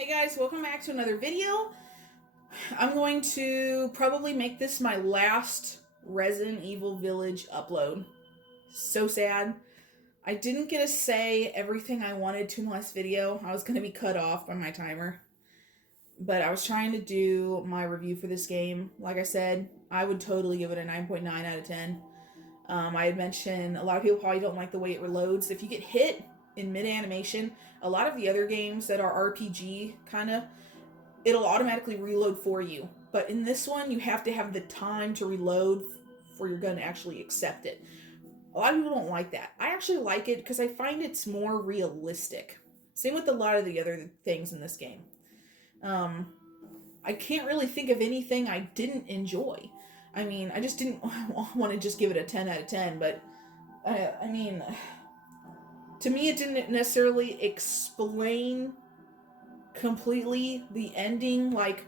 Hey guys, welcome back to another video. I'm going to probably make this my last Resident Evil Village upload. So sad. I didn't get to say everything I wanted to in the last video. I was going to be cut off by my timer. But I was trying to do my review for this game. Like I said, I would totally give it a 9.9 out of 10. I had mentioned a lot of people probably don't like the way it reloads. If you get hit in mid-animation, a lot of the other games that are RPG kind of, it'll automatically reload for you. But in this one, you have to have the time to reload for your gun to actually accept it. A lot of people don't like that. I actually like it because I find it's more realistic. Same with a lot of the other things in this game. I can't really think of anything I didn't enjoy. I mean, I just didn't want to just give it a 10 out of 10, but I mean, to me, it didn't necessarily explain completely the ending. Like,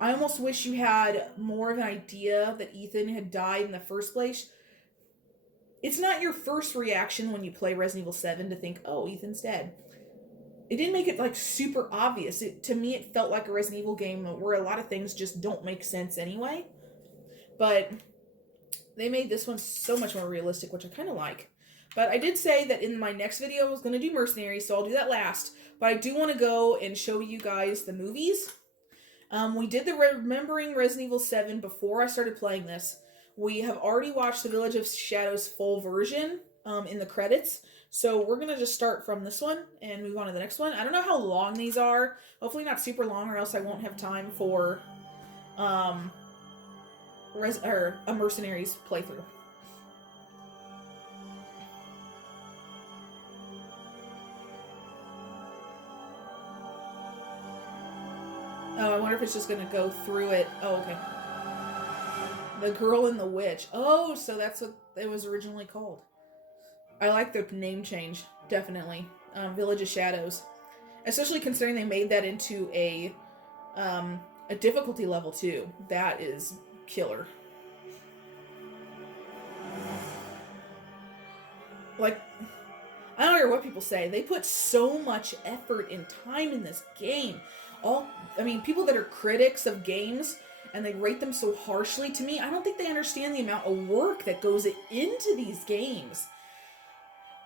I almost wish you had more of an idea that Ethan had died in the first place. It's not your first reaction when you play Resident Evil 7 to think, oh, Ethan's dead. It didn't make it like super obvious. To me, it felt like a Resident Evil game where a lot of things just don't make sense anyway. But they made this one so much more realistic, which I kind of like. But I did say that in my next video I was going to do Mercenaries, so I'll do that last. But I do want to go and show you guys the movies. We did the Remembering Resident Evil 7 before I started playing this. We have already watched the Village of Shadows full version in the credits. So we're going to just start from this one and move on to the next one. I don't know how long these are. Hopefully not super long, or else I won't have time for a Mercenaries playthrough. Oh, I wonder if it's just going to go through it. Oh, okay. The Girl and the Witch. Oh, so that's what it was originally called. I like the name change, definitely. Village of Shadows. Especially considering they made that into a difficulty level, too. That is killer. Like, I don't care what people say. They put so much effort and time in this game. People that are critics of games and they rate them so harshly, to me, I don't think they understand the amount of work that goes into these games.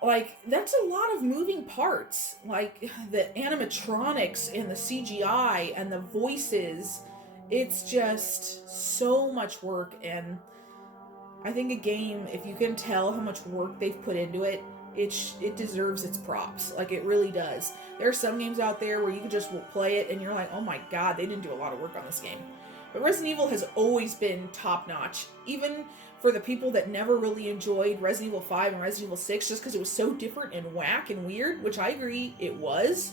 Like, that's a lot of moving parts. Like, the animatronics and the CGI and the voices. It's just so much work, and I think a game, if you can tell how much work they've put into it, it deserves its props. Like, it really does. There are some games out there where you can just play it and you're like, oh my god, they didn't do a lot of work on this game. But Resident Evil has always been top-notch. Even for the people that never really enjoyed Resident Evil 5 and Resident Evil 6 just because it was so different and whack and weird, which I agree it was,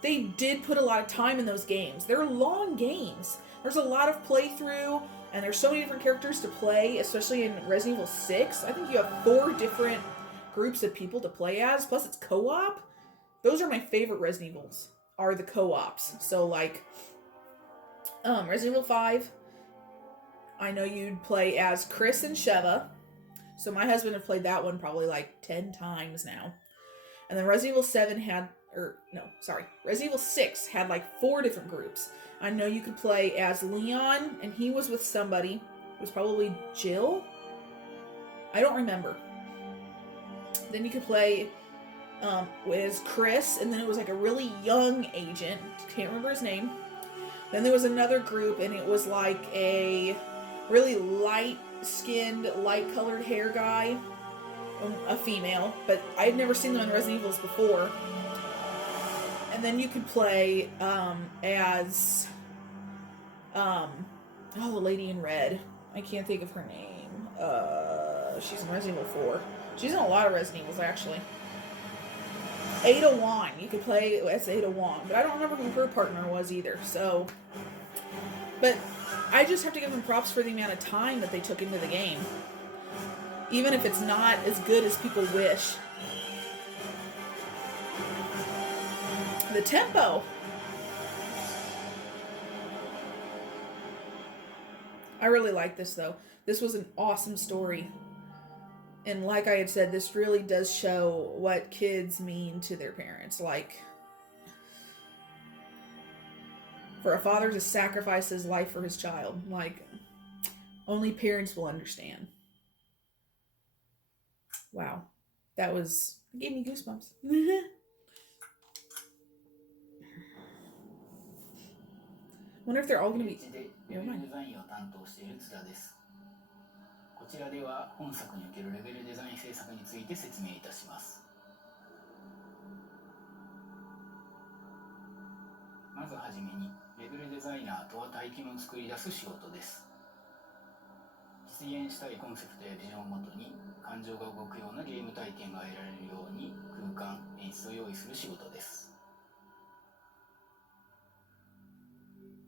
they did put a lot of time in those games. They're long games. There's a lot of playthrough, and there's so many different characters to play, especially in Resident Evil 6. I think you have 4 different groups of people to play as, plus it's co-op. Those are my favorite Resident Evils, are the co-ops. So, like, Resident Evil 5, I know you'd play as Chris and Sheva. So my husband have played that one probably like 10 times now. And then Resident Evil 7 Resident Evil 6 had like 4 different groups. I know you could play as Leon, and he was with somebody. It was probably Jill? I don't remember. Then you could play as Chris, and then it was like a really young agent. Can't remember his name. Then there was another group, and it was like a really light-skinned, light-colored hair guy. A female, but I had never seen them in Resident Evils before. And then you could play as the lady in red. I can't think of her name. She's in Resident Evil 4. She's in a lot of Resident Evils, actually. Ada Wong. You could play as Ada Wong, but I don't remember who her partner was either. So, but I just have to give them props for the amount of time that they took into the game, even if it's not as good as people wish. The tempo. I really like this, though. This was an awesome story. And like I had said, this really does show what kids mean to their parents. Like, for a father to sacrifice his life for his child. Like, only parents will understand. Wow. That was... It gave me goosebumps. Wonder if they're all going to be... Never mind. こちらでは本作におけるレベルデザイン制作について説明いたします。まずはじめに、レベルデザイナーとは体験を作り出す仕事です。実現したいコンセプトやビジョンをもとに、感情が動くようなゲーム体験が得られるように空間、演出を用意する仕事です。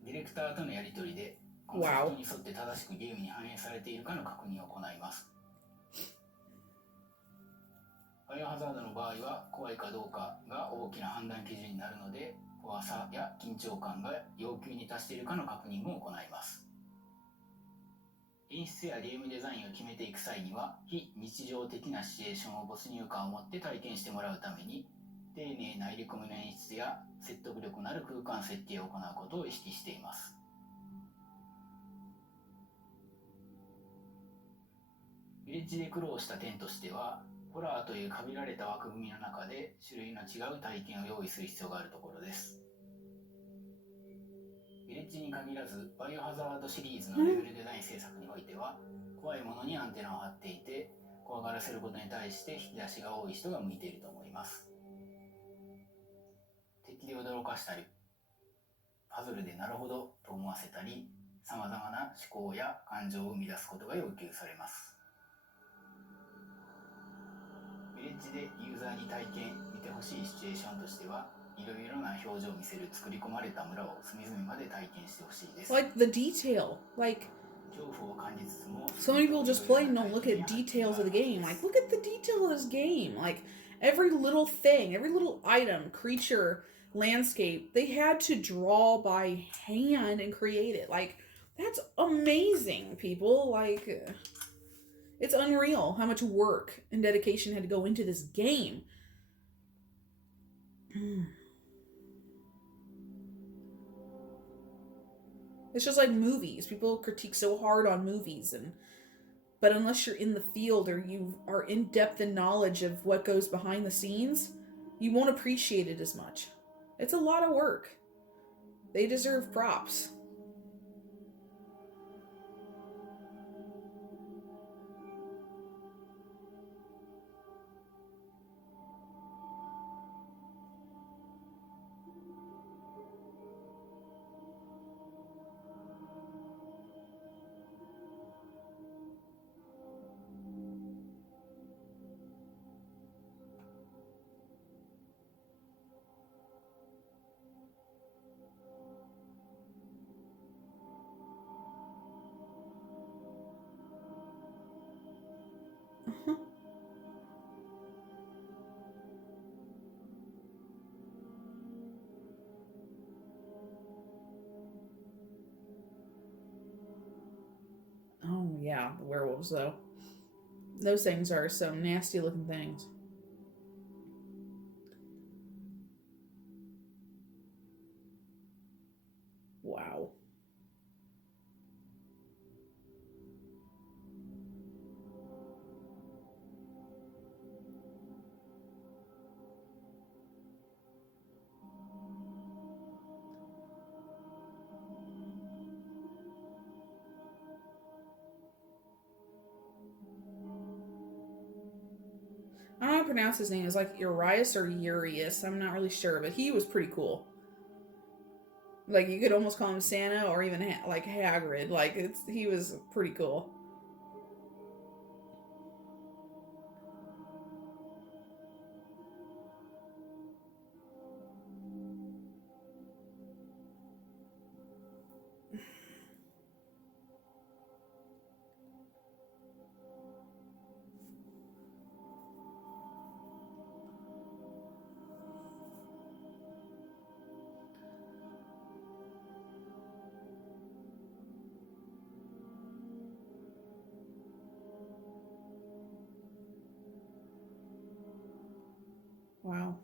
ディレクターとのやり取りで、コンセプトに沿って正しくゲームに反映されているかの確認を行います。バイオハザードの場合は怖いかどうかが大きな判断基準になるので、怖さや緊張感が要求に達しているかの確認も行います。演出やゲームデザインを決めていく際には、非日常的なシチュエーションを没入感を持って体験してもらうために、丁寧な入り込みの演出や説得力のある空間設計を行うことを意識しています。ヴィレッジで苦労した点としては、ホラーという限られた枠組みの中で種類の違う体験を用意する必要があるところです。ヴィレッジに限らず、バイオハザードシリーズのレベルデザイン制作においては、怖いものにアンテナを張っていて、怖がらせることに対して引き出しが多い人が向いていると思います。敵で驚かしたり、パズルでなるほどと思わせたり、様々な思考や感情を生み出すことが要求されます。ヴィレッジでユーザーに体験見てほしいシチュエーションとしては、いろいろな表情を見せる作り込まれた村を隅々まで体験してほしいです。Like the detail. Like, so many people just play and don't look at details of the game. Like, look at the detail of this game. Like, every little thing, every little item, creature, landscape, they had to draw by hand and create it. Like, that's amazing, people. Like, it's unreal how much work and dedication had to go into this game. It's just like movies. People critique so hard on movies, but unless you're in the field or you are in depth in knowledge of what goes behind the scenes, you won't appreciate it as much. It's a lot of work. They deserve props. Oh, yeah, the werewolves, though. Those things are some nasty looking things. Wow. I don't know how to pronounce his name. It's like Urias or Urias. I'm not really sure, but he was pretty cool. Like, you could almost call him Santa or even like Hagrid. Like, he was pretty cool. Wow.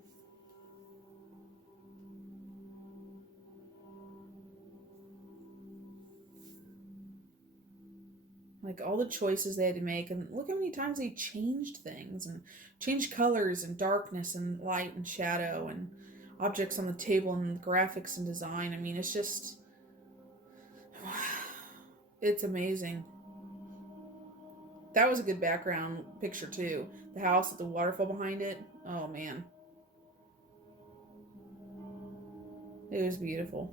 Like all the choices they had to make, and look how many times they changed things and changed colors and darkness and light and shadow and objects on the table and graphics and design. I mean, it's just, it's amazing. That was a good background picture too. The house with the waterfall behind it. Oh man, it was beautiful.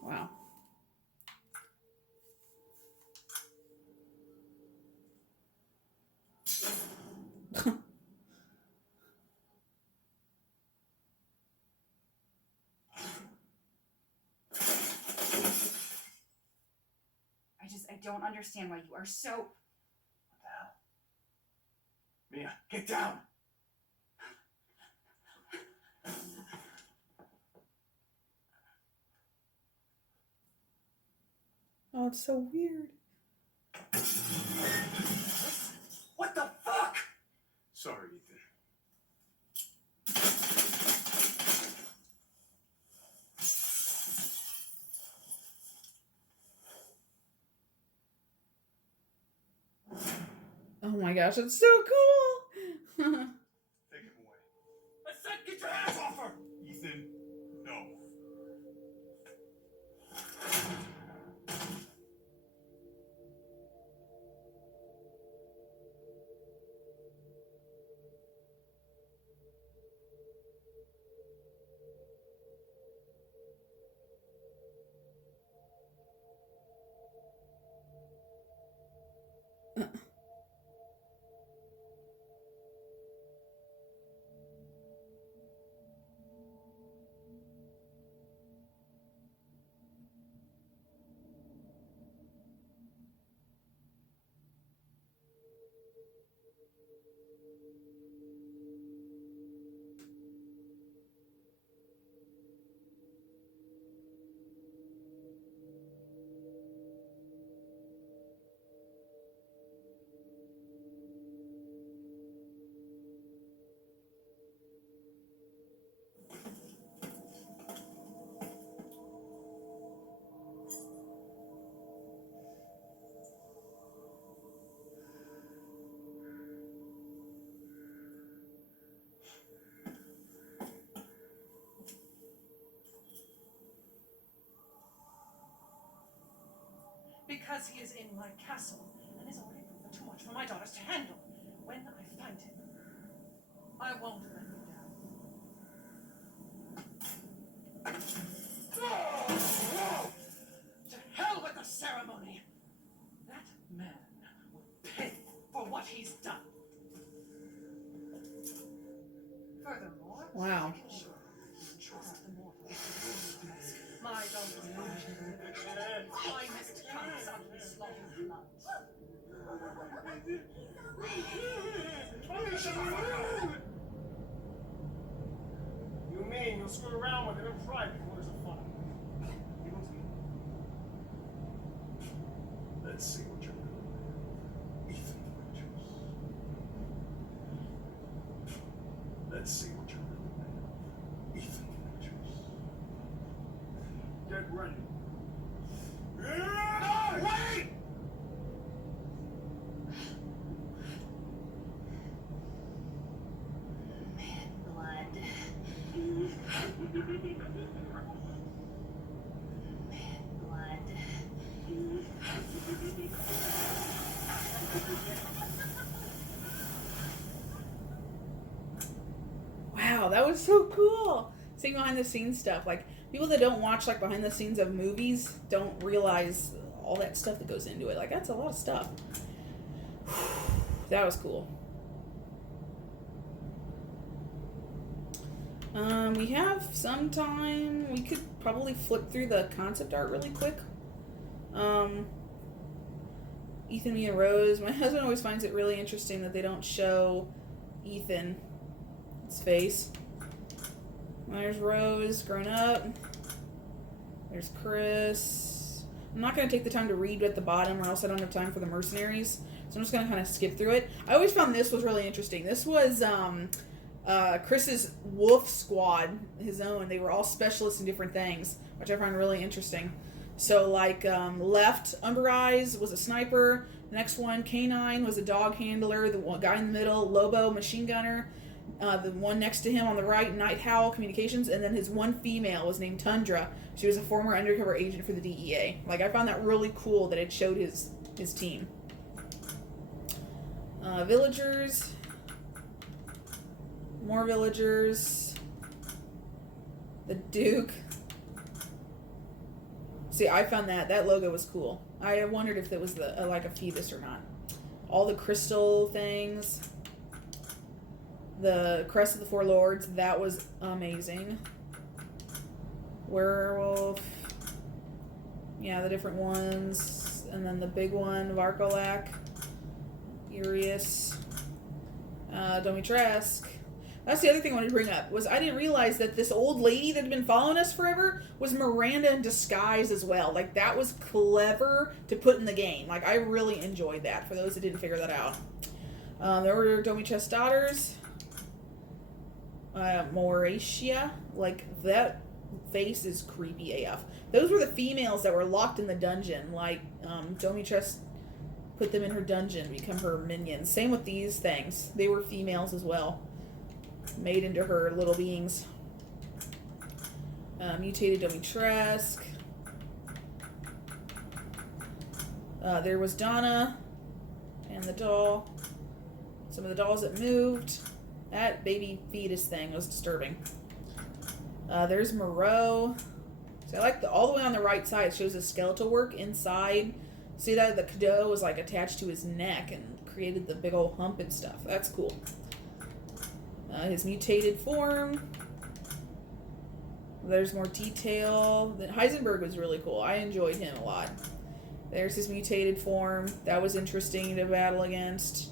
Wow. I don't understand why you are so. What the hell? Mia, get down! Oh, it's so weird. What the fuck? Sorry, Ethan. Oh my gosh, it's so cool. Take him away. I said get your hands off her! Ethan, no. Because he is in my castle and is already proven too much for my daughters to handle. When I find him, I won't let you down. To hell with the ceremony! That man will pay for what he's done. Furthermore, Wow. I can show you trust the mortal. My daughters finest cuts out of the slaughtered blood. You mean you'll screw around with him and try before there's a fight? Give him to me. Let's see what you're doing. Ethan Winters. Let's see what you're doing. Ethan Winters. Get ready. No, wait! Blood. Blood. Wow, that was so cool. Seeing behind the scenes stuff. Like, people that don't watch, like, behind the scenes of movies don't realize all that stuff that goes into it. Like, that's a lot of stuff. That was cool. We have some time. We could probably flip through the concept art really quick. Ethan, me, and Rose. My husband always finds it really interesting that they don't show Ethan's face. There's Rose, grown up. There's Chris. I'm not going to take the time to read at the bottom, or else I don't have time for the Mercenaries. So I'm just going to kind of skip through it. I always found this was really interesting. This was Chris's wolf squad, his own. They were all specialists in different things, which I find really interesting. So, like, left, Umber Eyes was a sniper. The next one, Canine, was a dog handler. The one guy in the middle, Lobo, machine gunner. The one next to him on the right, Night Howl, communications. And then his one female was named Tundra. She was a former undercover agent for the DEA. Like, I found that really cool that it showed his team. Villagers. More villagers. The Duke. See, I found that logo was cool. I wondered if it was like a fetus or not. All the crystal things. The Crest of the Four Lords, that was amazing. Werewolf. Yeah, the different ones. And then the big one, Varkolak. Urius. Domitresk. That's the other thing I wanted to bring up, was I didn't realize that this old lady that had been following us forever was Miranda in disguise as well. Like, that was clever to put in the game. Like, I really enjoyed that, for those that didn't figure that out. There were Domitresk daughters. Mauritia. Like, that face is creepy AF. Those were the females that were locked in the dungeon. Like, Domitresk put them in her dungeon, become her minions. Same with these things. They were females as well. Made into her little beings. Mutated Domitresk. There was Donna and the doll. Some of the dolls that moved. That baby fetus thing was disturbing. There's Moreau. So I like all the way on the right side. It shows the skeletal work inside. See that the Cadeau was like attached to his neck and created the big old hump and stuff. That's cool. His mutated form. There's more detail. Heisenberg was really cool. I enjoyed him a lot. There's his mutated form. That was interesting to battle against.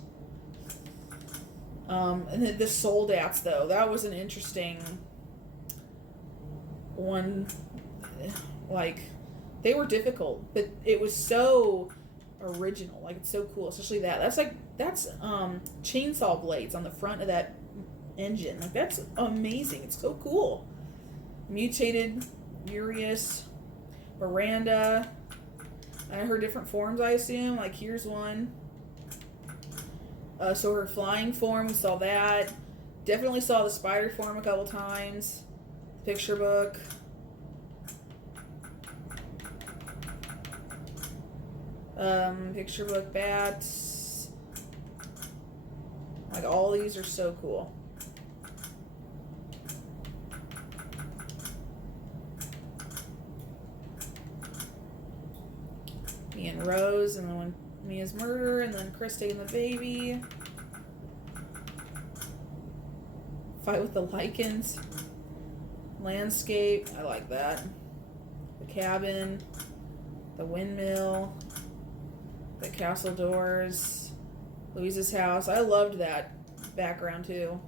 And then the Soldats, though. That was an interesting one. Like, they were difficult, but it was so original. Like, it's so cool. Especially that. That's chainsaw blades on the front of that engine. Like, that's amazing. It's so cool. Mutated Urius, Miranda. I heard different forms, I assume. Like, here's one. So her flying form, we saw that. Definitely saw the spider form a couple times. Picture book. Picture book bats. Like, all these are so cool. Me and Rose, and then Mia's murder, and then Chris taking the baby. Fight with the lichens. Landscape, I like that. The cabin. The windmill. The castle doors. Louise's house. I loved that background too.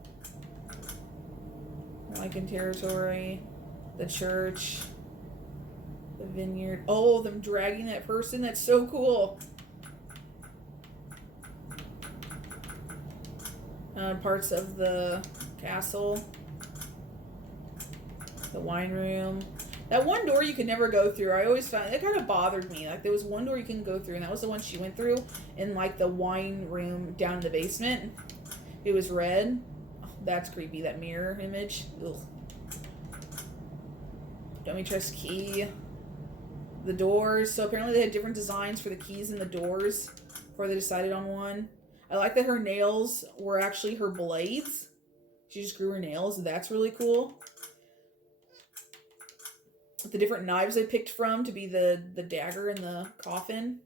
Lichen territory. The church. The vineyard. Oh, them dragging that person. That's so cool. Parts of the castle. The wine room. That one door you could never go through. I always found it kind of bothered me. Like, there was one door you couldn't go through, and that was the one she went through in, like, the wine room down in the basement. It was red. Oh, that's creepy. That mirror image. Ugh. Domitresk key. The doors. So apparently they had different designs for the keys and the doors before they decided on one. I like that her nails were actually her blades. She just grew her nails. That's really cool. The different knives they picked from to be the dagger and the coffin.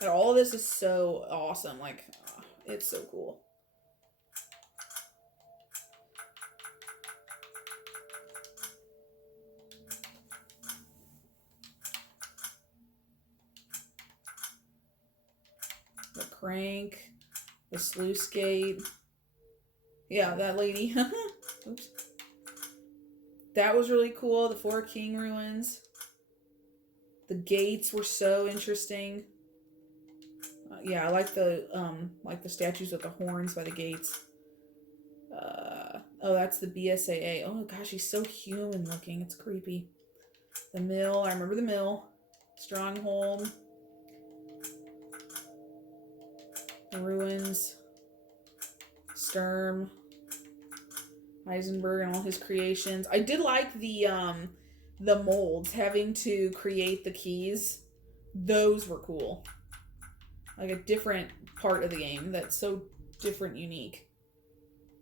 And all of this is so awesome. Like, it's so cool. Crank, the sluice gate. Yeah, that lady. Oops. That was really cool. The Four King ruins. The gates were so interesting. Yeah, I like the statues with the horns by the gates. Oh, that's the BSAA. Oh gosh, he's so human looking. It's creepy. The mill. I remember the mill. Stronghold. The ruins. Sturm. Heisenberg and all his creations. I did like the molds, having to create the keys. Those were cool. Like a different part of the game that's so different, unique.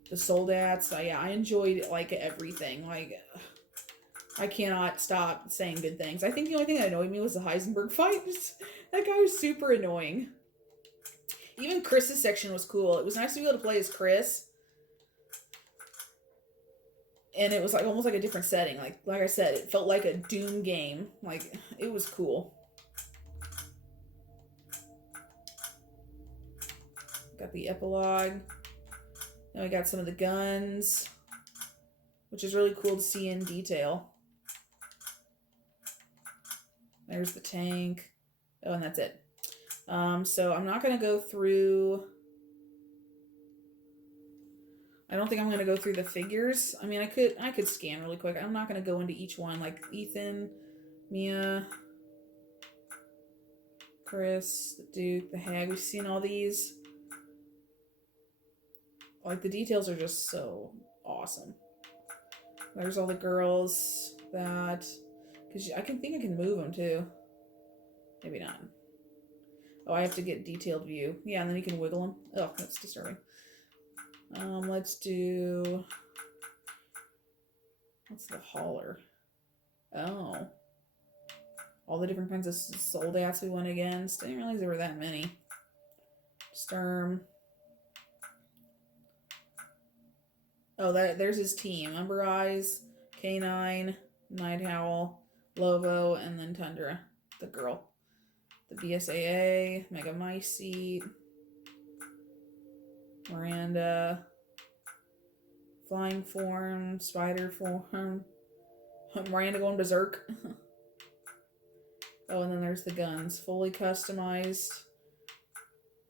The soldats, I enjoyed like everything. Like, I cannot stop saying good things. I think the only thing that annoyed me was the Heisenberg fight. That guy was super annoying. Even Chris's section was cool. It was nice to be able to play as Chris. And it was like almost like a different setting. Like I said, it felt like a Doom game. Like, it was cool. Got the epilogue. Then we got some of the guns, which is really cool to see in detail. There's the tank. Oh, and that's it. So I'm not going to go through... I don't think I'm going to go through the figures. I mean, I could scan really quick. I'm not going to go into each one. Like Ethan, Mia, Chris, the Duke, the Hag. We've seen all these. Like, the details are just so awesome. There's all the girls. That. Because I think I can move them too. Maybe not. Oh, I have to get detailed view. Yeah, and then you can wiggle them. Oh, that's disturbing. Let's do... What's the hauler? Oh. All the different kinds of soldats we went against. I didn't realize there were that many. Sturm. Oh, there's his team. Umber Eyes, K9, Night Howl, Lovo, and then Tundra, the girl. The BSAA, Mega Mice Seat, Miranda, Flying Form, Spider Form, Miranda going berserk. Oh, and then there's the guns. Fully customized.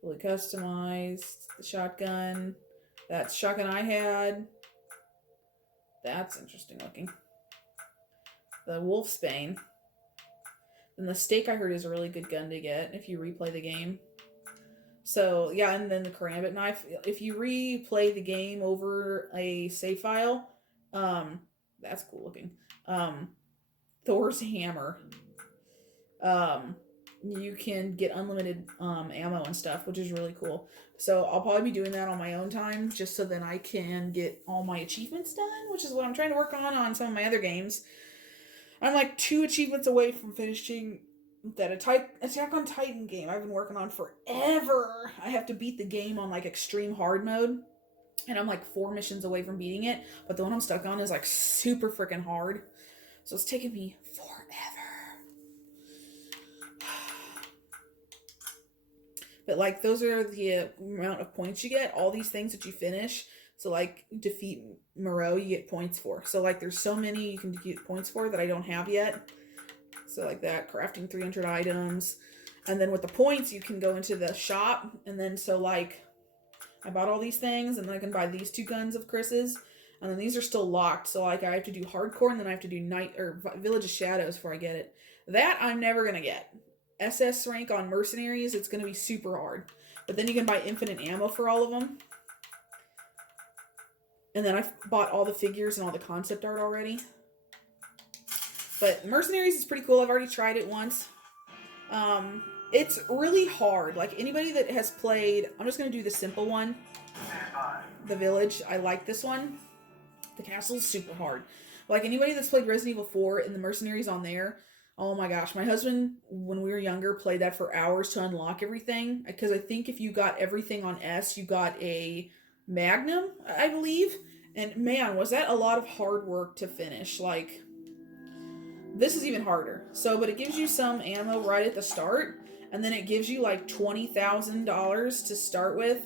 The shotgun. That shotgun I had. That's interesting looking. The Wolfsbane. And the stake I heard is a really good gun to get if you replay the game. So, yeah, and then the karambit knife. If you replay the game over a save file, that's cool looking. Thor's hammer. You can get unlimited ammo and stuff, which is really cool. So I'll probably be doing that on my own time, just so then I can get all my achievements done, which is what I'm trying to work on some of my other games. I'm like 2 achievements away from finishing that Attack on Titan game I've been working on forever. I have to beat the game on like extreme hard mode, and I'm like 4 missions away from beating it, but the one I'm stuck on is like super freaking hard. So it's taking me forever. But like, those are the amount of points you get. All these things that you finish. So like, defeat Moreau, you get points for. So like, there's so many you can get points for that I don't have yet. So like that, crafting 300 items. And then with the points, you can go into the shop. And then so like, I bought all these things, and then I can buy these 2 guns of Chris's. And then these are still locked. So like, I have to do hardcore, and then I have to do Village of Shadows before I get it. That I'm never going to get. SS rank on Mercenaries, it's going to be super hard. But then you can buy infinite ammo for all of them. And then I've bought all the figures and all the concept art already. But Mercenaries is pretty cool. I've already tried it once. It's really hard. Like, anybody that has played... I'm just going to do the simple one. The Village. I like this one. The Castle's super hard. Like, anybody that's played Resident Evil 4 and the Mercenaries on there... Oh my gosh, my husband, when we were younger, played that for hours to unlock everything. Because I think if you got everything on S, you got a Magnum, I believe. And man, was that a lot of hard work to finish. Like, this is even harder. So, but it gives you some ammo right at the start. and then it gives you like $20,000 to start with.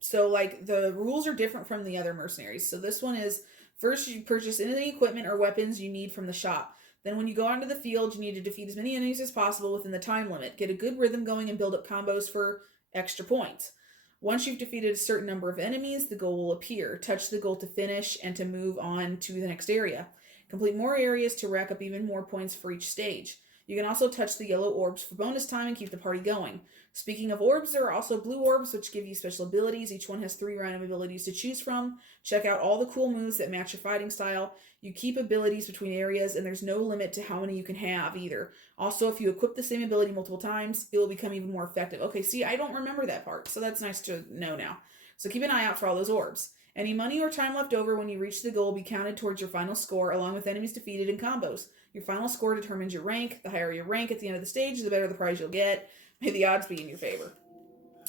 So like the rules are different from the other mercenaries. So this one is, first you purchase any equipment or weapons you need from the shop. Then when you go onto the field, you need to defeat as many enemies as possible within the time limit. Get a good rhythm going and build up combos for extra points. Once you've defeated a certain number of enemies, the goal will appear. Touch the goal to finish and to move on to the next area. Complete more areas to rack up even more points for each stage. You can also touch the yellow orbs for bonus time and keep the party going. Speaking of orbs, there are also blue orbs, which give you special abilities. Each one has 3 random abilities to choose from. Check out all the cool moves that match your fighting style. You keep abilities between areas, and there's no limit to how many you can have either. Also, if you equip the same ability multiple times, it will become even more effective. Okay, see, I don't remember that part, so that's nice to know now. So keep an eye out for all those orbs. Any money or time left over when you reach the goal will be counted towards your final score, along with enemies defeated and combos. Your final score determines your rank. The higher your rank at the end of the stage, the better the prize you'll get. May the odds be in your favor.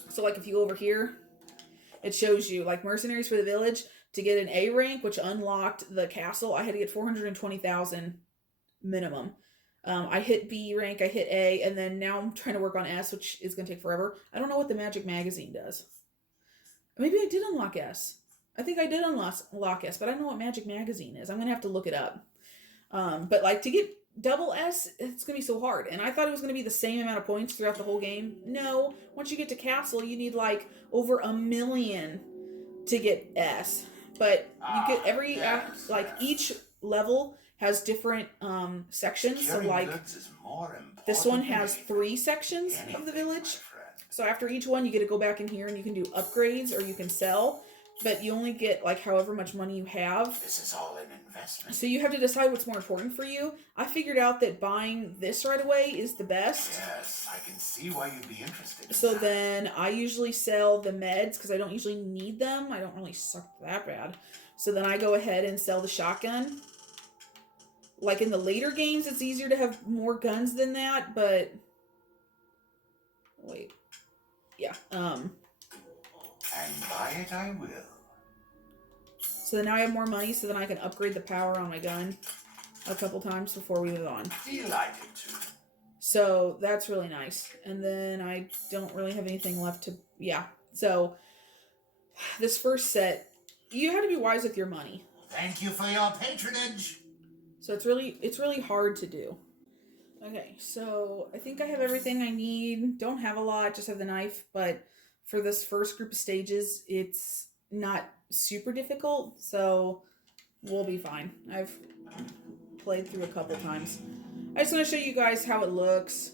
So like if you go over here, it shows you like Mercenaries for the Village. To get an A rank, which unlocked the castle, I had to get 420,000 minimum. I hit B rank, I hit A, and then now I'm trying to work on S, which is going to take forever. I don't know what the Magic Magazine does. Maybe I did unlock S. I think I did unlock S, but I don't know what Magic Magazine is. I'm going to have to look it up. But like to get double S, it's going to be so hard. And I thought it was going to be the same amount of points throughout the whole game. No, once you get to Castle, you need like over 1 million to get S. But you get every, like each level has different sections. So like this one has 3 sections of the village. So after each one, you get to go back in here and you can do upgrades or you can sell. But you only get like however much money you have. This is all an investment. So you have to decide what's more important for you. I figured out that buying this right away is the best. Yes, I can see why you'd be interested. So then I usually sell the meds because I don't usually need them. I don't really suck that bad. So then I go ahead and sell the shotgun. Like in the later games, it's easier to have more guns than that, but wait. Yeah. And buy it I will. So then now I have more money, so then I can upgrade the power on my gun a couple times before we move on. Delighted to. So that's really nice. And then I don't really have anything left to... Yeah. So this first set, you have to be wise with your money. Thank you for your patronage. So it's really hard to do. Okay, so I think I have everything I need. Don't have a lot, just have the knife. But for this first group of stages, it's not super difficult, so we'll be fine. I've played through a couple times. I just want to show you guys how it looks.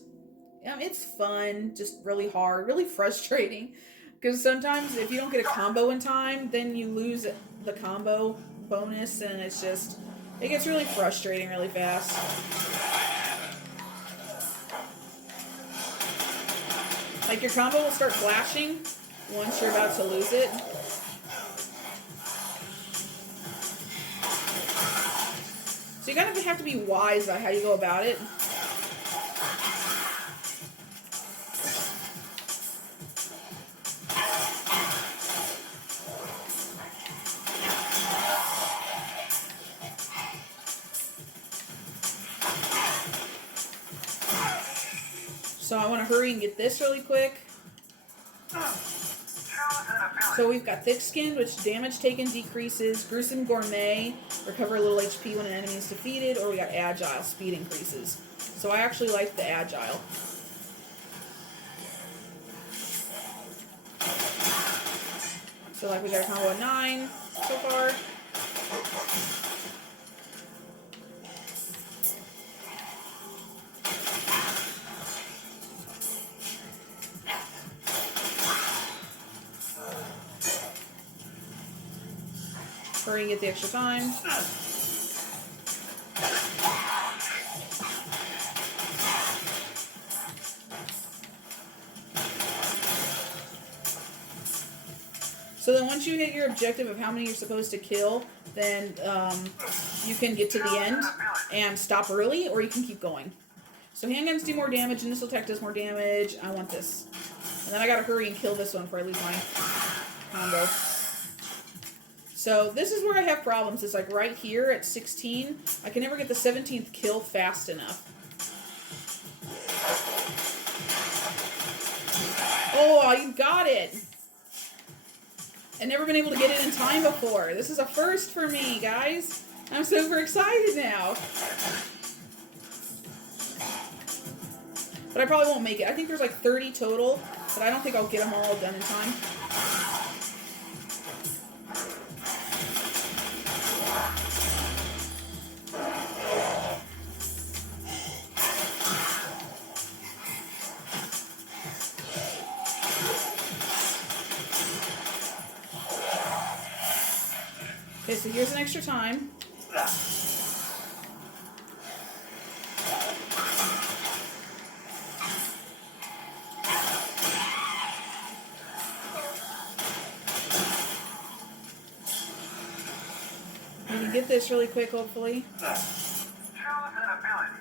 It's fun, just really hard, really frustrating. Because sometimes if you don't get a combo in time, then you lose the combo bonus, and it's just... It gets really frustrating really fast. Like your combo will start flashing once you're about to lose it. So you kind of have to be wise about how you go about it. So I want to hurry and get this really quick. So we've got Thick Skinned, which damage taken decreases. Gruesome Gourmet, recover a little HP when an enemy is defeated. Or we got Agile, speed increases. So I actually like the Agile. So like we got a combo of 9 so far. Hurry and get the extra time. So then once you hit your objective of how many you're supposed to kill, then you can get to the end and stop early, or you can keep going. So handguns do more damage, and this attack does more damage. I want this. And then I gotta hurry and kill this one before I lose my combo. So this is where I have problems. It's like right here at 16. I can never get the 17th kill fast enough. Oh, you got it. I've never been able to get it in time before. This is a first for me, guys. I'm super excited now. But I probably won't make it. I think there's like 30 total, but I don't think I'll get them all done in time. Okay, so here's an extra time. We can get this really quick, hopefully.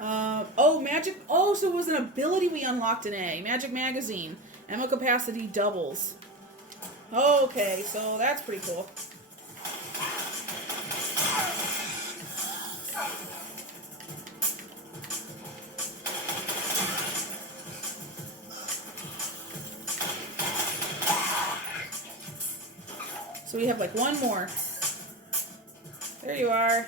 Oh, magic. Oh, so it was an ability we unlocked in A. Magic Magazine. Ammo capacity doubles. Okay, so that's pretty cool. So we have like one more. There you are.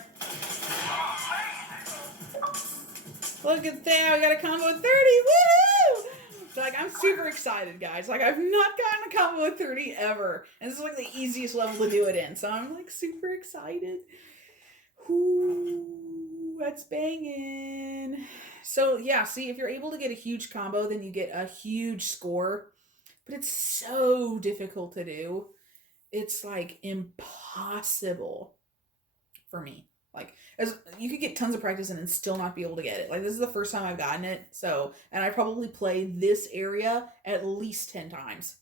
Look at that, we got a combo of 30, woohoo! So like, I'm super excited, guys. Like, I've not gotten a combo of 30 ever. And this is like the easiest level to do it in. So I'm like super excited. Ooh, that's banging. So yeah, see, if you're able to get a huge combo, then you get a huge score. But it's so difficult to do. It's like impossible for me. Like, as you could get tons of practice in and still not be able to get it. Like, this is the first time I've gotten it. So, and I probably played this area at least 10 times.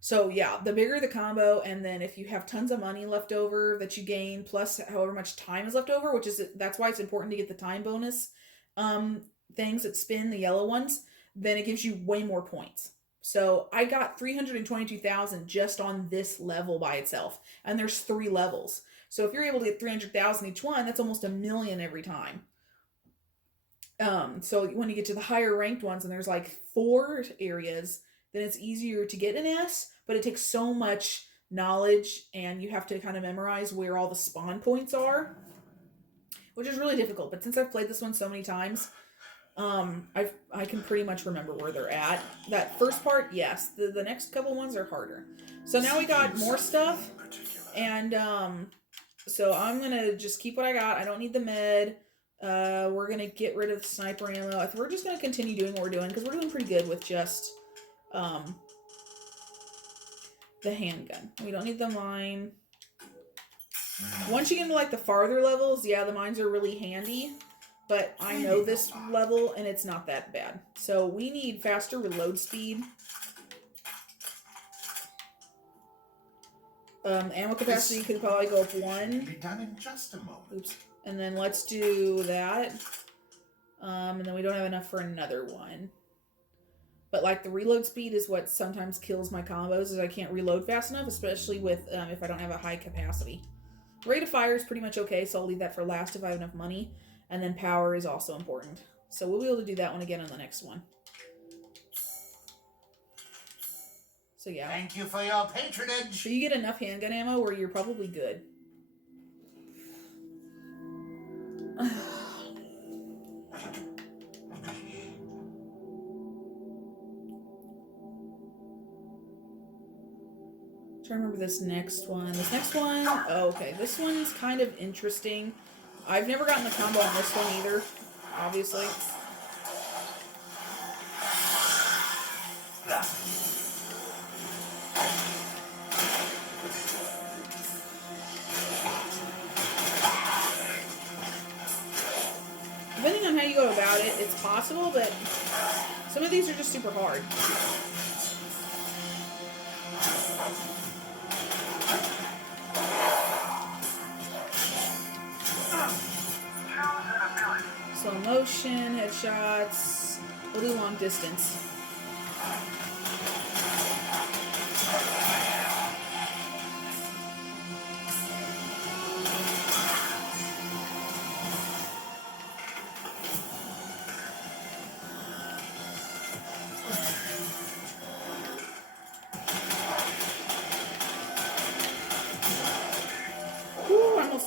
So yeah, the bigger the combo, and then if you have tons of money left over that you gain, plus however much time is left over, which is, that's why it's important to get the time bonus things that spin, the yellow ones, then it gives you way more points. So I got 322,000 just on this level by itself. And there's 3 levels. So if you're able to get 300,000 each one, that's almost $1 million every time. So when you get to the higher ranked ones, and there's like 4 areas, then it's easier to get an S, but it takes so much knowledge, and you have to kind of memorize where all the spawn points are, which is really difficult. But since I've played this one so many times, I can pretty much remember where they're at. That first part, yes. The next couple ones are harder. So now we got more stuff, and so I'm gonna just keep what I got. I don't need the med. We're gonna get rid of the sniper ammo. We're just gonna continue doing what we're doing, because we're doing pretty good with just the handgun. We don't need the mine. Once you get into like the farther levels, yeah, the mines are really handy. But I know this level, and it's not that bad. So we need faster reload speed. Ammo capacity could probably go up 1. Be done in just a moment. Oops. And then let's do that. And then we don't have enough for another one. But like the reload speed is what sometimes kills my combos, is I can't reload fast enough, especially with if I don't have a high capacity. Rate of fire is pretty much okay, so I'll leave that for last if I have enough money. And then power is also important. So we'll be able to do that one again on the next one. So yeah. Thank you for your patronage. So you get enough handgun ammo where you're probably good. Trying to remember this next one. This next one, oh, okay. This one's kind of interesting. I've never gotten the combo on this one either, obviously. Depending on how you go about it, it's possible, but some of these are just super hard. Slow motion, headshots. We'll do long distance.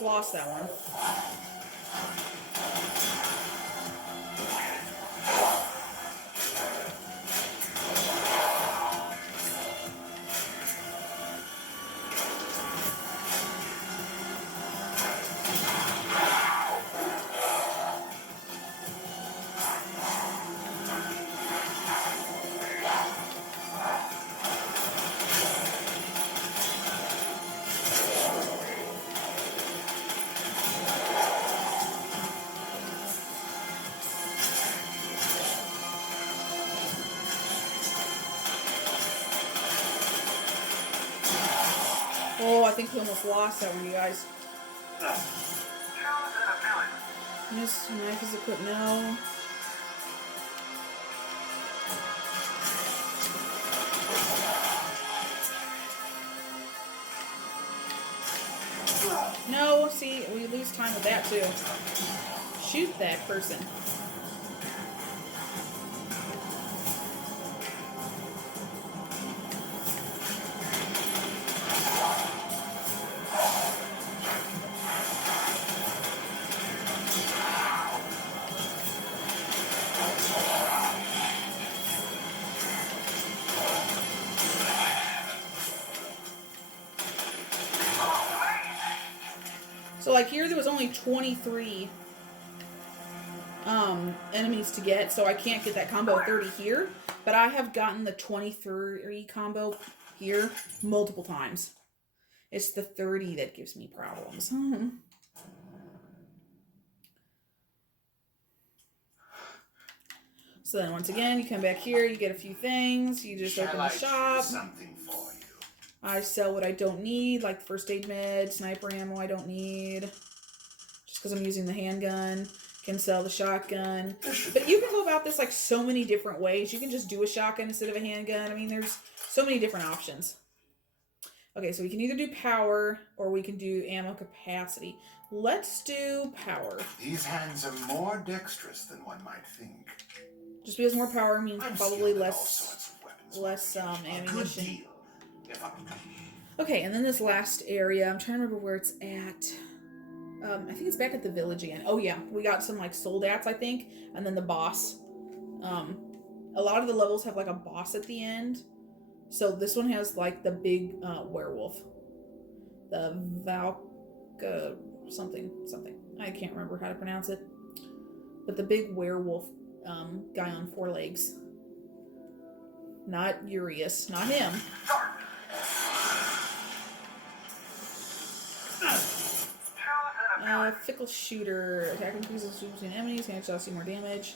almost lost that one. Oh, I think we almost lost that one, you guys. This knife is equipped now. No, see, we lose time with that too. Shoot that person. So like here there was only 23 enemies to get, so I can't get that combo 30 here, but I have gotten the 23 combo here multiple times. It's the 30 that gives me problems. So then once again, you come back here, you get a few things, you just open the shop. Something for you. I sell what I don't need, like first aid med, sniper ammo I don't need. Just because I'm using the handgun. Can sell the shotgun. But you can go about this like so many different ways. You can just do a shotgun instead of a handgun. I mean, there's so many different options. Okay, so we can either do power or we can do ammo capacity. Let's do power. These hands are more dexterous than one might think. Just because more power means I'm probably skilled in all less sorts of weapons. A good ammunition. deal, if I'm Okay, and then this last area, I'm trying to remember where it's at. I think it's back at the village again. Oh yeah, we got some like soldats, I think, and then the boss. A lot of the levels have like a boss at the end. So this one has like the big werewolf. The Valka something. I can't remember how to pronounce it. But the big werewolf guy on 4 legs. Not Urius, not him. Fickle shooter. Attack increases troops and enemies. Can actually see more damage.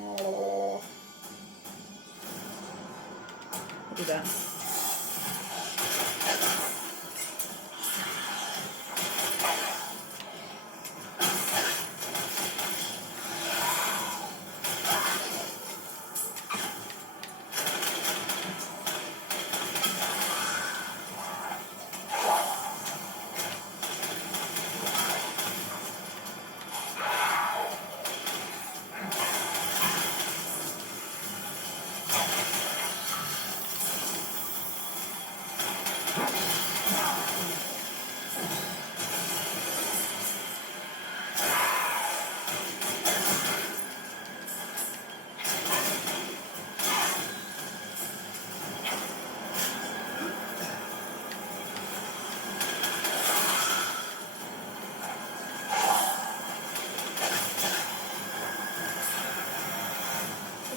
Oh. I'll do that.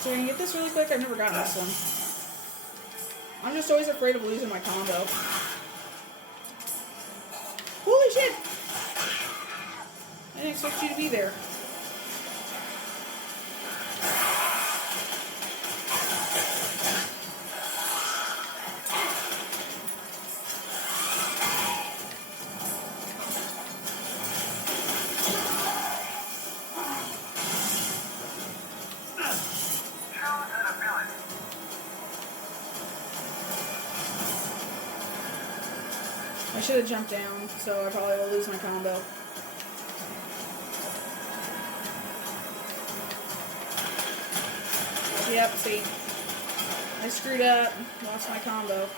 So we're gonna get this really quick. I've never gotten this one. I'm just always afraid of losing my combo. Holy shit! I didn't expect you to be there. I should have jumped down, so I probably will lose my combo. Yep, see. I screwed up. Lost my combo.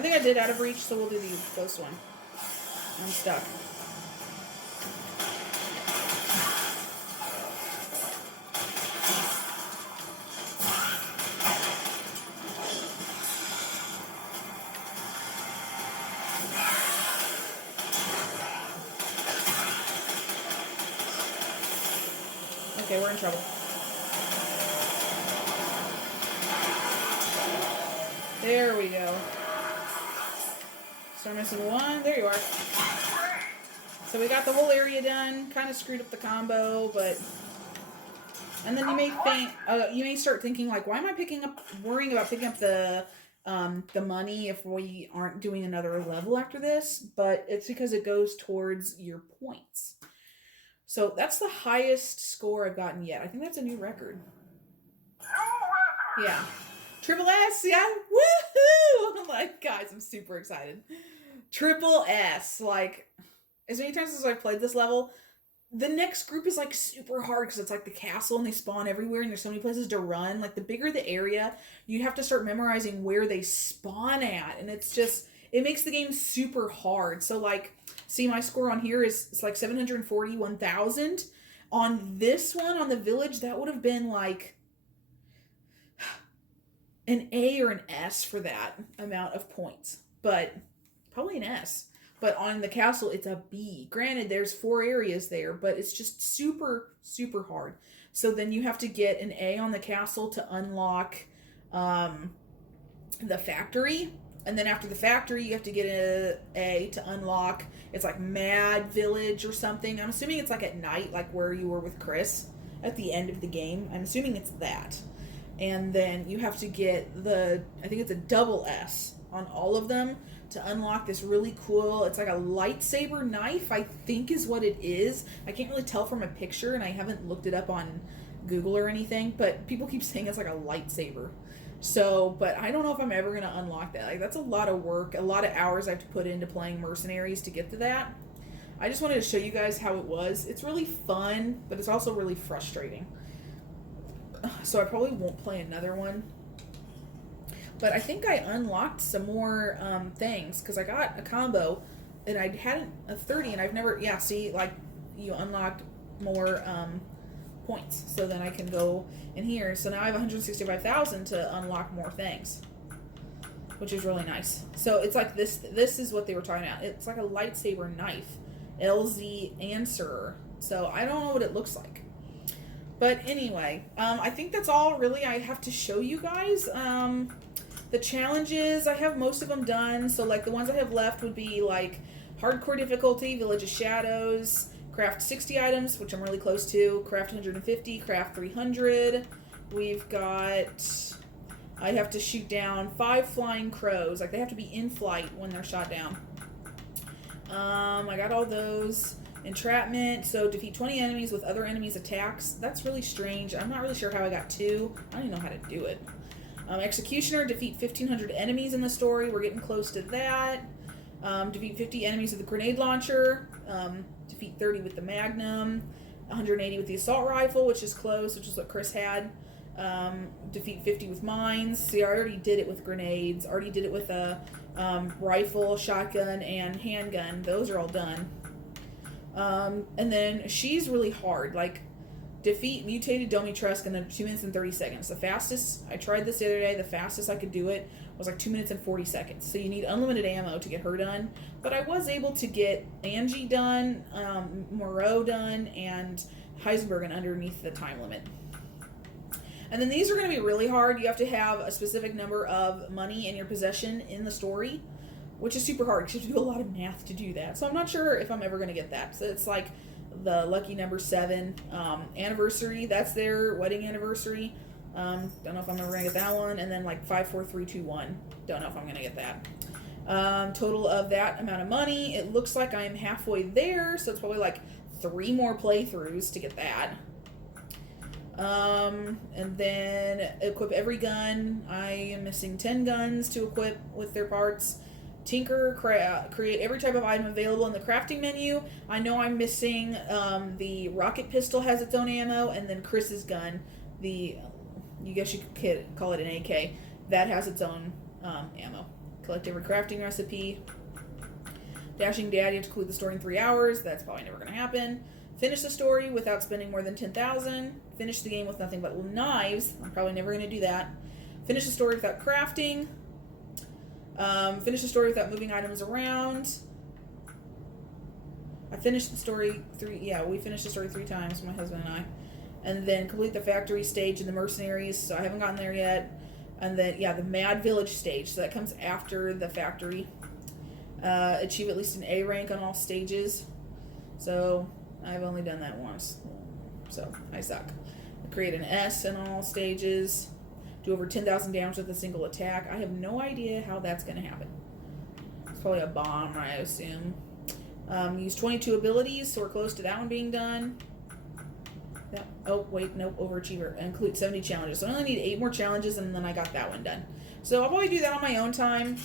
I think I did out of reach, so we'll do the close one. I'm stuck. Okay, we're in trouble. There we go. Start missing one. There you are. So we got the whole area done. Kind of screwed up the combo, but... And then you may think... you may start thinking, like, why am I worrying about picking up the money if we aren't doing another level after this? But it's because it goes towards your points. So that's the highest score I've gotten yet. I think that's a new record. Yeah. Triple S, yeah. Woohoo! Like, guys, I'm super excited. Triple S. Like, as many times as I've played this level, the next group is, like, super hard because it's, like, the castle and they spawn everywhere and there's so many places to run. Like, the bigger the area, you have to start memorizing where they spawn at. And it's just, it makes the game super hard. So, like, see, my score on here is, it's like 741,000. On this one, on the village, that would have been, like, an A or an S for that amount of points. But, probably an S. But on the castle, it's a B. Granted, there's 4 areas there, but it's just super, super hard. So then you have to get an A on the castle to unlock the factory. And then after the factory, you have to get an A to unlock, it's like Mad Village or something. I'm assuming it's like at night, like where you were with Chris at the end of the game. I'm assuming it's that. And then you have to get I think it's a double S on all of them to unlock this really cool, it's like a lightsaber knife, I think is what it is. I can't really tell from a picture, and I haven't looked it up on Google or anything, but people keep saying it's like a lightsaber. So, but I don't know if I'm ever going to unlock that. Like, that's a lot of work, a lot of hours I have to put into playing Mercenaries to get to that. I just wanted to show you guys how it was. It's really fun, but it's also really frustrating. So I probably won't play another one. But I think I unlocked some more things, because I got a combo, and I hadn't a 30, and I've never, yeah, see, like, you unlocked more points, so then I can go in here. So now I have 165,000 to unlock more things, which is really nice. So it's like this is what they were talking about. It's like a lightsaber knife, LZ Answerer. So I don't know what it looks like. But anyway, I think that's all really I have to show you guys. The challenges, I have most of them done. So like the ones I have left would be like hardcore difficulty, Village of Shadows, craft 60 items, which I'm really close to, craft 150, craft 300. We've got, I have to shoot down 5 flying crows. Like they have to be in flight when they're shot down. I got all those. Entrapment, so defeat 20 enemies with other enemies' attacks. That's really strange. I'm not really sure how I got 2. I don't even know how to do it. Executioner, defeat 1,500 enemies in the story. We're getting close to that. Defeat 50 enemies with the grenade launcher. Defeat 30 with the Magnum. 180 with the assault rifle, which is close, which is what Chris had. Defeat 50 with mines. See, I already did it with grenades. Already did it with a rifle, shotgun, and handgun. Those are all done. And then she's really hard. Like, defeat mutated Domitrusk in 2 minutes and 30 seconds. The fastest, I tried this the other day, the fastest I could do it was like 2 minutes and 40 seconds. So you need unlimited ammo to get her done. But I was able to get Angie done, Moreau done, and Heisenberg underneath the time limit. And then these are going to be really hard. You have to have a specific number of money in your possession in the story, which is super hard because you have to do a lot of math to do that. So I'm not sure if I'm ever going to get that. So it's like the lucky number 7 anniversary. That's their wedding anniversary. Don't know if I'm ever going to get that one. And then like 5, 4, 3, 2, 1. Don't know if I'm going to get that. Total of that amount of money. It looks like I am halfway there. So it's probably like 3 more playthroughs to get that. And then equip every gun. I am missing 10 guns to equip with their parts. Tinker, create every type of item available in the crafting menu. I know I'm missing the rocket pistol has its own ammo, and then Chris's gun, you guess you could call it an AK, that has its own ammo. Collect every crafting recipe. Dashing Dad, you have to complete the story in 3 hours. That's probably never going to happen. Finish the story without spending more than 10,000. Finish the game with nothing but knives. I'm probably never going to do that. Finish the story without crafting. Finish the story without moving items around. I finished the story we finished the story 3 times, my husband and I. And then complete the factory stage in the Mercenaries, so I haven't gotten there yet. And then, the Mad Village stage, so that comes after the factory. Achieve at least an A rank on all stages. So, I've only done that once. So, I suck. Create an S in all stages. Do over 10,000 damage with a single attack. I have no idea how that's going to happen. It's probably a bomb, I assume. Use 22 abilities, so we're close to that one being done. Overachiever. Include 70 challenges. So I only need 8 more challenges, and then I got that one done. So I'll probably do that on my own time.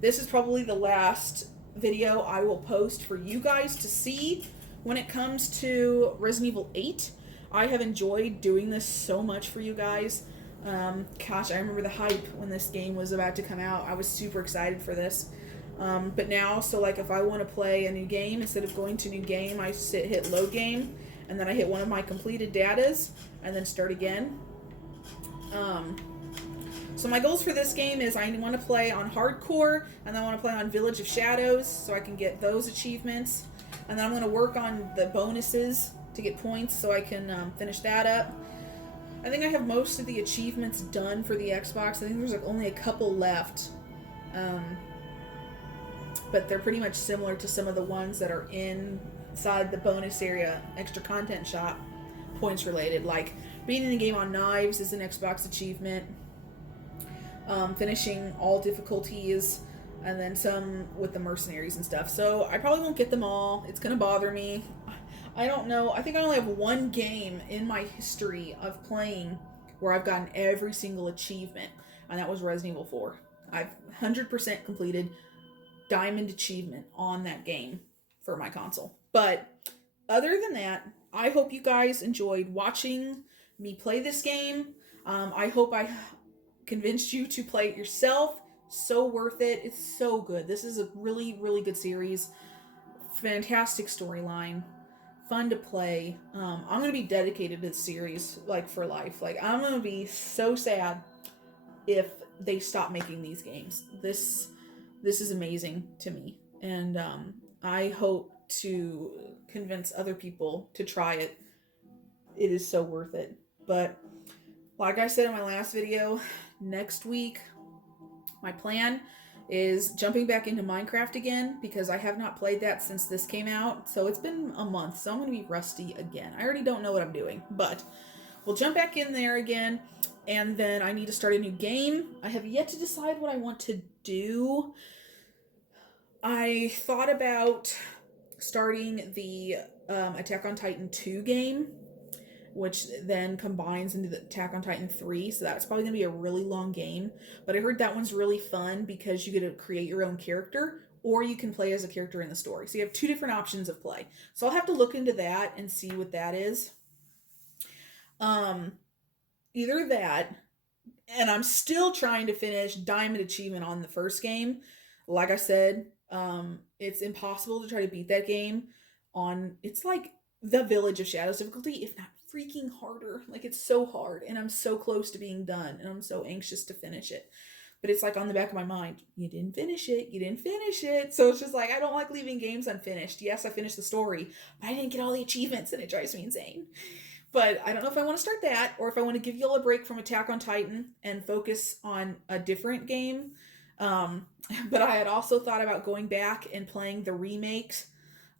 This is probably the last video I will post for you guys to see when it comes to Resident Evil 8. I have enjoyed doing this so much for you guys. I remember the hype when this game was about to come out. I was super excited for this. But now, if I want to play a new game, instead of going to new game, I hit load game, and then I hit one of my completed datas, and then start again. So my goals for this game is I want to play on hardcore, and then I want to play on Village of Shadows, so I can get those achievements. And then I'm going to work on the bonuses to get points, so I can finish that up. I think I have most of the achievements done for the Xbox. I think there's only a couple left. But they're pretty much similar to some of the ones that are inside the bonus area, extra content shop, points related. Like beating the game on knives is an Xbox achievement. Finishing all difficulties, and then some with the Mercenaries and stuff. So I probably won't get them all. It's going to bother me. I don't know. I think I only have one game in my history of playing where I've gotten every single achievement, and that was Resident Evil 4. I've 100% completed Diamond achievement on that game for my console. But other than that, I hope you guys enjoyed watching me play this game. I hope I convinced you to play it yourself. So worth it. It's so good. This is a really, really good series. Fantastic storyline. Fun to play. I'm going to be dedicated to this series, for life. I'm going to be so sad if they stop making these games. This is amazing to me. And I hope to convince other people to try it. It is so worth it. But like I said in my last video, next week, my plan is jumping back into Minecraft again, because I have not played that since this came out. So it's been a month, so I'm going to be rusty again. I already don't know what I'm doing, but we'll jump back in there again, and then I need to start a new game. I have yet to decide what I want to do. I thought about starting the Attack on Titan 2 game, which then combines into the Attack on Titan 3, so that's probably going to be a really long game. But I heard that one's really fun because you get to create your own character, or you can play as a character in the story. So you have 2 different options of play. So I'll have to look into that and see what that is. Either that, and I'm still trying to finish Diamond Achievement on the first game. Like I said, it's impossible to try to beat that game on, it's like the Village of Shadows difficulty, if not freaking harder. It's so hard, and I'm so close to being done, and I'm so anxious to finish it. But it's on the back of my mind, you didn't finish it. So it's just I don't like leaving games unfinished. Yes, I finished the story, but I didn't get all the achievements, and it drives me insane. But I don't know if I want to start that, or if I want to give you all a break from Attack on Titan and focus on a different game. But I had also thought about going back and playing the remakes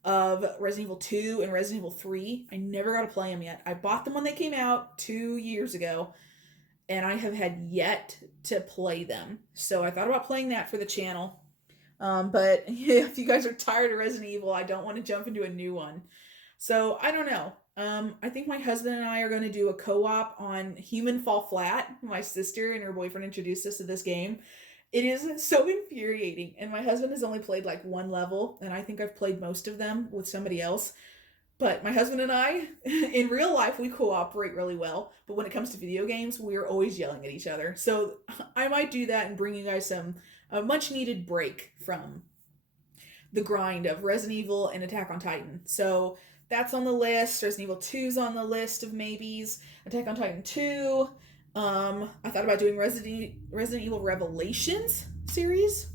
of Resident Evil 2 and Resident Evil 3. I never got to play them yet. I bought them when they came out 2 years ago, and I have had yet to play them. So I thought about playing that for the channel. But if you guys are tired of Resident Evil, I don't want to jump into a new one. So I don't know. I think my husband and I are going to do a co-op on Human Fall Flat. My sister and her boyfriend introduced us to this game. It is so infuriating, and my husband has only played 1 level, and I think I've played most of them with somebody else. But my husband and I, in real life, we cooperate really well, but when it comes to video games, we're always yelling at each other. So I might do that and bring you guys some a much needed break from the grind of Resident Evil and Attack on Titan. So that's on the list. Resident Evil 2's on the list of maybes. Attack on Titan 2. I thought about doing Resident Evil Revelations series.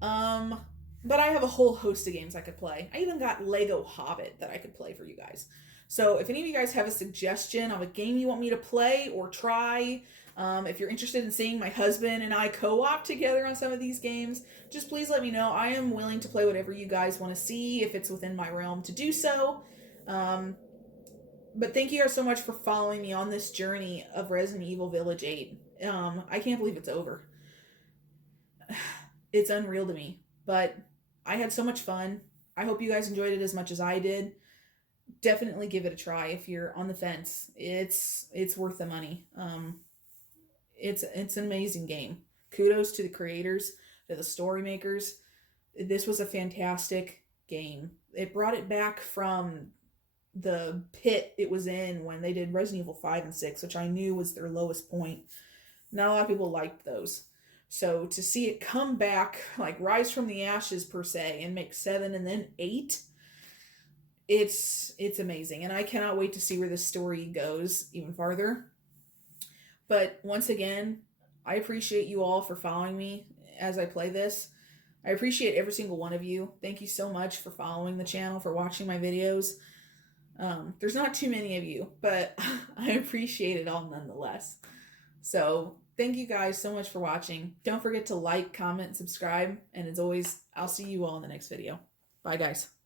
But I have a whole host of games I could play. I even got Lego Hobbit that I could play for you guys. So if any of you guys have a suggestion of a game you want me to play or try, if you're interested in seeing my husband and I co-op together on some of these games, just please let me know. I am willing to play whatever you guys want to see if it's within my realm to do so. But thank you guys so much for following me on this journey of Resident Evil Village 8. I can't believe it's over. It's unreal to me. But I had so much fun. I hope you guys enjoyed it as much as I did. Definitely give it a try if you're on the fence. It's worth the money. It's an amazing game. Kudos to the creators, to the story makers. This was a fantastic game. It brought it back from the pit it was in when they did Resident Evil 5 and 6, which I knew was their lowest point. Not a lot of people liked those. So to see it come back, like rise from the ashes per se, and make 7 and then 8, it's amazing. And I cannot wait to see where this story goes even farther. But once again, I appreciate you all for following me as I play this. I appreciate every single one of you. Thank you so much for following the channel, for watching my videos. There's not too many of you, but I appreciate it all nonetheless. So thank you guys so much for watching. Don't forget to like, comment, and subscribe. And as always, I'll see you all in the next video. Bye, guys.